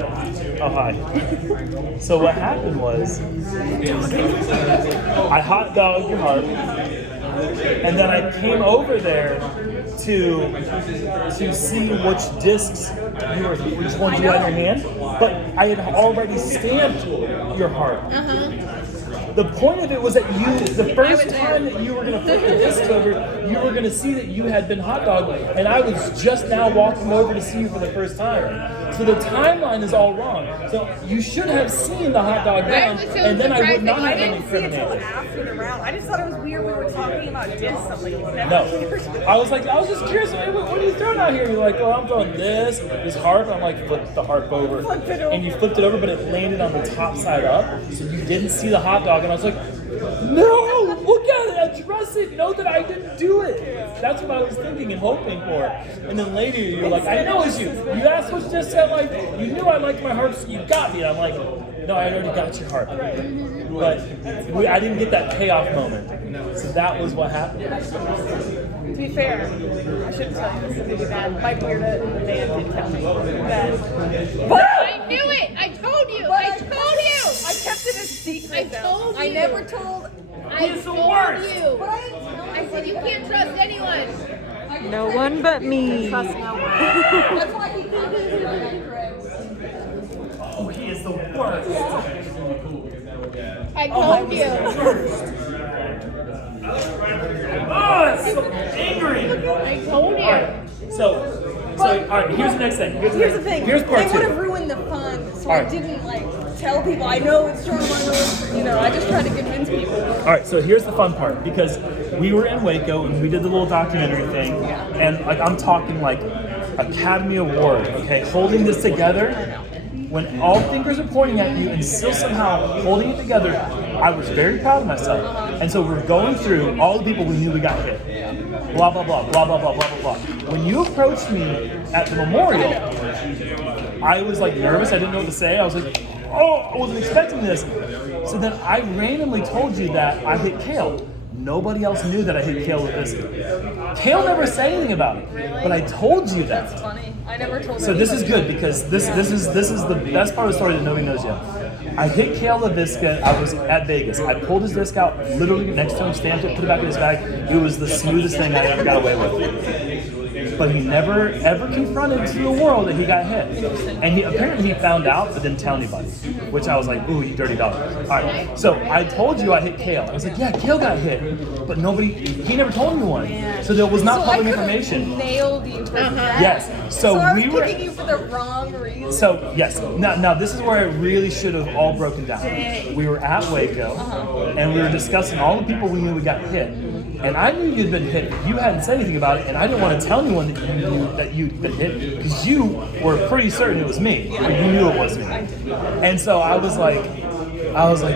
Oh, hi. So what happened was, I hot dogged your heart, and then I came over there to see which discs which ones you had in your hand, but I had already stamped your heart. The point of it was that the first time that you were going to flip the discs over, you were going to see that you had been hot dogged, and I was just now walking over to see you for the first time. So the timeline is all wrong. So you should have seen the hot dog down, and then I would not have been incriminated. I didn't see it until after the round. I just thought it was weird we were talking about discs. No. I was just curious, what are you throwing out here? You're like, oh, I'm throwing this harp. And I'm like, flip the harp over. And you flipped it over, but it landed on the top side up, so you didn't see the hot dog. And I was like, no, look at it, address it, know that I didn't do it. That's what I was thinking and hoping for. And then later you're like, I know it's you. You asked what you just said, like, you knew I liked my heart, so you got me. And I'm like, no, I already got your heart. But I didn't get that payoff moment. So that was what happened. To be fair, I shouldn't tell you this is really bad. My weirdo in the band did tell me that. But I knew it! I told you! I told you! I kept it a secret. I told you. I never told. I told you. But I didn't tell I said you can't trust anyone. No one but me. trust no one. That's why he did it. Oh, he is the worst. I told you. Oh, it's so angry. I told you. So all right, here's the next thing. Here's the thing. Here's part It two. would have ruined the fun, so Alright. I didn't tell people. I know it's strong I just tried to convince people. All right, so here's the fun part, because we were in Waco and we did the little documentary thing, and I'm talking Academy Award, okay, holding this together. When all fingers are pointing at you and still somehow holding it together, I was very proud of myself. And so we're going through all the people we knew we got hit. Blah, blah, blah, blah, blah, blah, blah, blah, blah. When you approached me at the memorial, I was nervous. I didn't know what to say. I was like, oh, I wasn't expecting this. So then I randomly told you that I hit Kale. Nobody else knew that I hit Kale with this. Kale never said anything about it, but I told you that. That's funny. I never told. So this is good, because this is the best part of the story that nobody knows yet. I hit Kale LaVisca. I was at Vegas. I pulled his disc out literally next to him, stamped it, put it back in his bag. It was the smoothest thing I ever got away with. But he never ever confronted to the world that he got hit. And he apparently found out but didn't tell anybody. Which I was like, ooh, you dirty dog. Alright, so I told you I hit Kale. I was like, yeah, Kale got hit. But he never told anyone. So there was not public information. Nailed you for that. Yes. So I we was were picking you for the wrong reason. So yes, now this is where it really should have all broken down. We were at Waco, and we were discussing all the people we knew we got hit. And I knew you'd been hit. You hadn't said anything about it, and I didn't want to tell anyone that you knew that you'd been hit, because you were pretty certain it was me, or you knew it was me. And so I was like,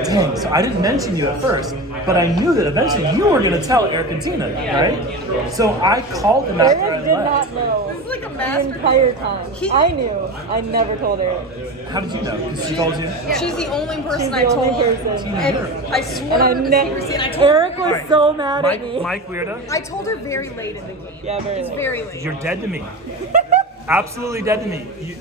dang. So I didn't mention you at first, but I knew that eventually you were going to tell Eric and Tina, right? So I called them after I Eric did left. not know This is like a the master. entire time. I knew. I never told Eric. How did you know? Because she told you? She's the only person She's I the only told. person. And I swore And I to the never. secrecy, and I told Eric was Alright. so mad at me. Mike Weirda, I told her very late in the game. Yeah, very It's late. very late. you're dead to me. Absolutely dead to me.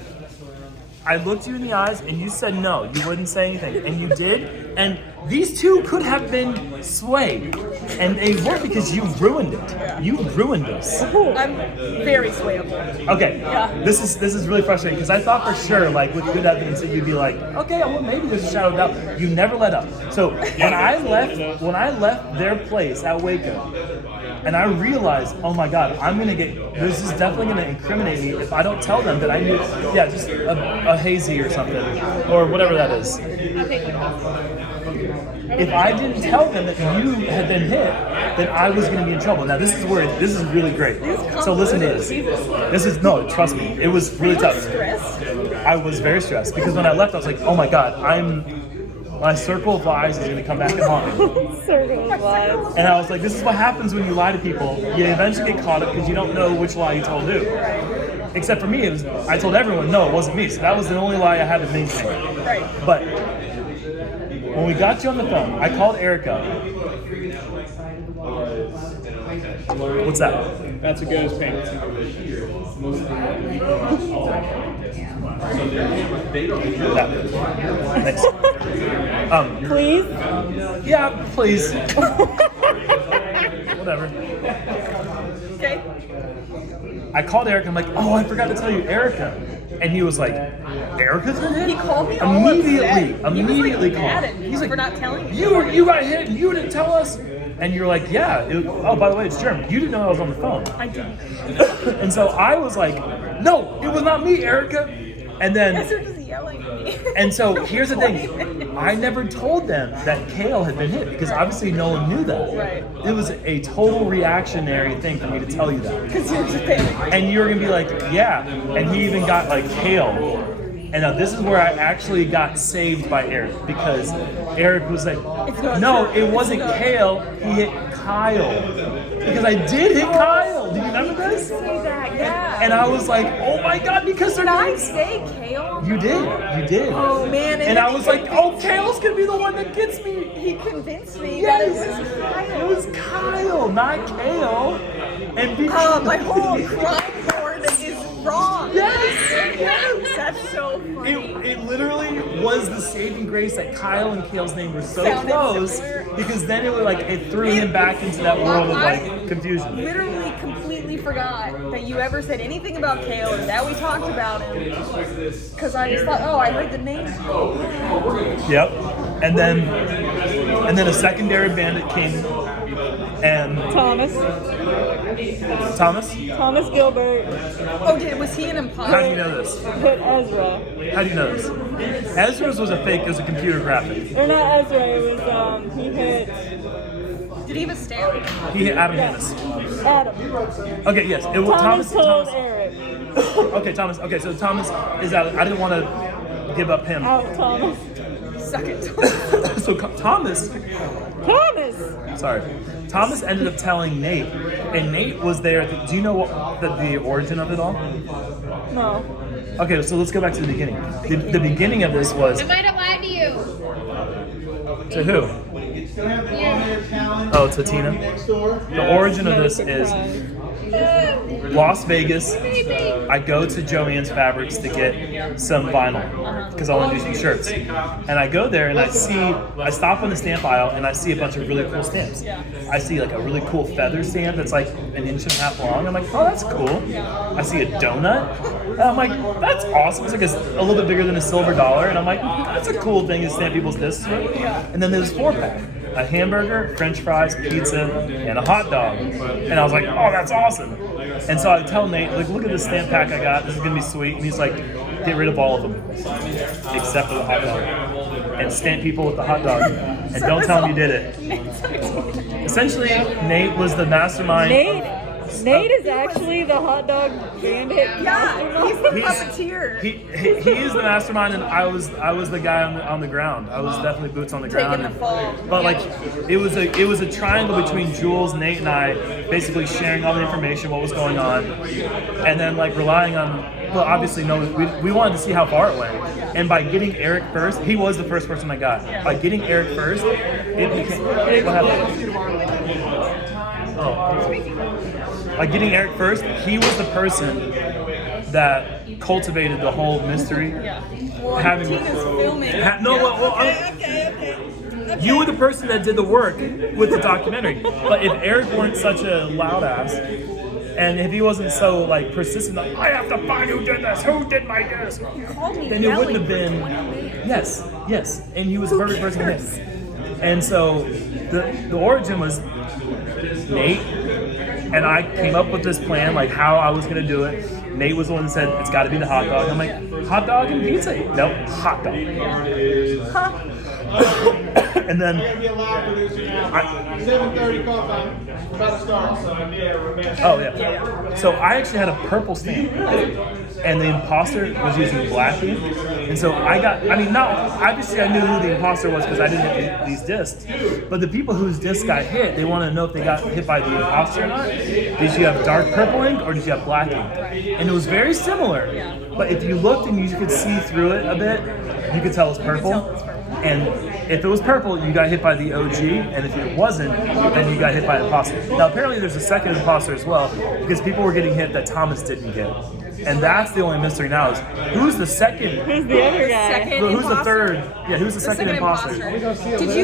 I looked you in the eyes and you said no, you wouldn't say anything. And you did. And these two could have been swayed. And they weren't, because you ruined it. You ruined us. I'm very swayable. Okay. Yeah. This is really frustrating, because I thought for sure, with good evidence, that you'd be like, okay, well, maybe there's a shadow of doubt. You never let up. So when I left their place at Waco, and I realized, oh my God, this is definitely gonna incriminate me if I don't tell them that I knew, just a hazy or something, or whatever that is. If I didn't tell them that you had been hit, then I was gonna be in trouble. Now this is really great. So listen to this. Trust me, it was really tough. Stressed. I was very stressed, because when I left, I was like, oh my God, my circle of lies is gonna come back and haunt me. Circle of lies. And I was like, this is what happens when you lie to people. You eventually get caught up because you don't know which lie you told who. Except for me, I told everyone, no, it wasn't me. So that was the only lie I had to maintain. Right. But when we got you on the phone, I called Eric up. What's that? That's a ghost paint. That. Thanks. Please? Yeah, please. Whatever. Okay. I called Eric. I'm like, oh, I forgot to tell you, Erica. And he was like, Erica's been hit? He called me all Immediately upset. called. He was like, for not telling me. You got hit and you didn't tell us. And you're like, yeah. Oh, by the way, it's German. You didn't know I was on the phone. I didn't. And so I was like, no, it was not me, Erica. And then, Yes, they're just yelling at me. and so here's the thing. I never told them that Kale had been hit because obviously no one knew that. Right. It was a total reactionary thing for me to tell you that. Because here's the thing. And you're gonna be like, yeah. And he even got like Kale. And now this is where I actually got saved by Eric because Eric was like, no, it wasn't Kale. He hit Kyle. Because I did hit Kyle. Do you remember this? Say that, yeah. And I was like, oh my God, because they're Did I nice. say Kale? You did. You did. Oh man. And I was like, oh, Kale's gonna be the one that gets me. He convinced me Yes. that it was Kyle. It was Kyle, not Kale. And because My whole crime board is wrong. Yes. That's so funny. It literally was the saving grace that Kyle and Kale's name were so Sounded close similar. because then it threw him back into that world of like confusion. Literally completely forgot that you ever said anything about Kale or that we talked about him. Because I just thought, oh, I heard the name. Yep. And then a secondary bandit came and Thomas Gilbert Oh, was he an imposter? how do you know this? hit Ezra. How do you know this? Ezra's was a fake, it was a computer graphic. Or not Ezra, it was, he hit Did he have a stamp? He hit Adam Hannes. Adam. Okay, yes. It was Thomas told Thomas. Eric. Okay, Thomas. Okay, so Thomas is out. I didn't want to give up him. Out Thomas. Second. So Thomas. Thomas! Sorry. Thomas ended up telling Nate, and Nate was there. Do you know the origin of it all? No. Okay, so let's go back to the beginning. The beginning of this was I might have lied to you. to who? Oh, to Tina. The origin of this is Las Vegas. I go to Joann's Fabrics to get some vinyl because I want to do some shirts. And I go there and I stop on the stamp aisle and I see a bunch of really cool stamps. I see like a really cool feather stamp that's like an inch and a half long. I'm like, oh, that's cool. I see a donut. And I'm like, that's awesome. It's like a little bit bigger than a silver dollar. And I'm like, that's a cool thing to stamp people's discs with. And then there's 4-pack. A hamburger, french fries, pizza, and a hot dog. And I was like, oh, that's awesome. And so I tell Nate, like, look at this stamp pack I got. This is going to be sweet. And he's like, get rid of all of them, except for the hot dog. And stamp people with the hot dog. And don't tell him you did it. Essentially, Nate was the mastermind. Nate is actually the hot dog bandit. Yeah, he's the He's- puppeteer. He is the mastermind, and I was the guy on the ground. I was definitely boots on the ground. Taking the fall. But like, it was a triangle between Jules, Nate, and I, basically sharing all the information, what was going on, and then like relying on. Well, obviously, no. We wanted to see how far it went, and by getting Eric first, he was the first person I got. By getting Eric first, it became. What happened? Oh. By getting Eric first, he was the person that cultivated the whole mystery. Well, Having- Tina's filming. Okay. You were the person that did the work with the documentary. But if Eric weren't such a loud ass, and if he wasn't so like persistent, like, I have to find who did this, who did my disc, Called me then it wouldn't have yelling been. for 20 minutes. Yes, and he was the perfect person to hit. And so the origin was Nate and I came up with this plan, like how I was gonna do it. Nate was the one that said it's got to be the hot dog. I'm like, hot dog and pizza? Nope, hot dog. And then 7:30 call time. About to start. oh yeah. So I actually had a purple stamp, and the imposter was using black ink. And so obviously I knew who the imposter was because I didn't hit these discs. But the people whose discs got hit, they want to know if they got hit by the imposter or not. Did you have dark purple ink or did you have black ink? And it was very similar. But if you looked and you could see through it a bit, you could tell it's purple. And if it was purple, you got hit by the OG, and if it wasn't, then you got hit by an imposter. Now, apparently there's a second imposter as well, because people were getting hit that Thomas didn't get. And that's the only mystery now is who's the second? Who's the other guy? Second Who's the imposter? third? Yeah, who's the second imposter? Did you